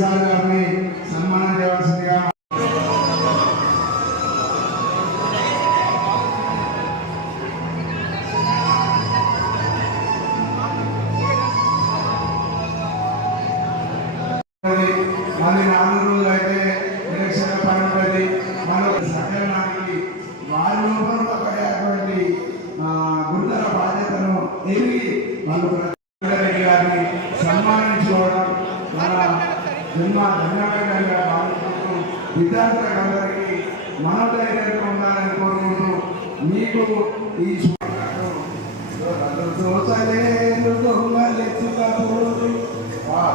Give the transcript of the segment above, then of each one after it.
Sir గారిని సన్మానం చేయవలసిందిగా మళ్ళీ 4 రోజులు అయితే ఎలక్షన్ పని ఉంటుంది. మన సకలనానికి వారి లోపల పడేటువంటి గురుతర బాధ్యతను ఎరిగి వాళ్ళు రెడ్డి గారిని సన్మానించుకోవడం మన జన్మ ధన్యవాదాలుగా భావిస్తూ విద్యార్థులందరికీ మనోధైర్యంగా ఉండాలని కోరుకుంటూ మీకు ఈ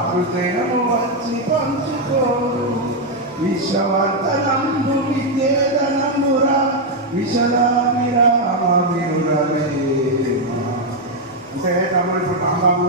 హృదయము వచ్చి పంచుకోరు విశ్వవర్తనంబు విద్యేదనమురా విశలామిరా అంటే తమ్ముడు ఇప్పుడు రాంబాబు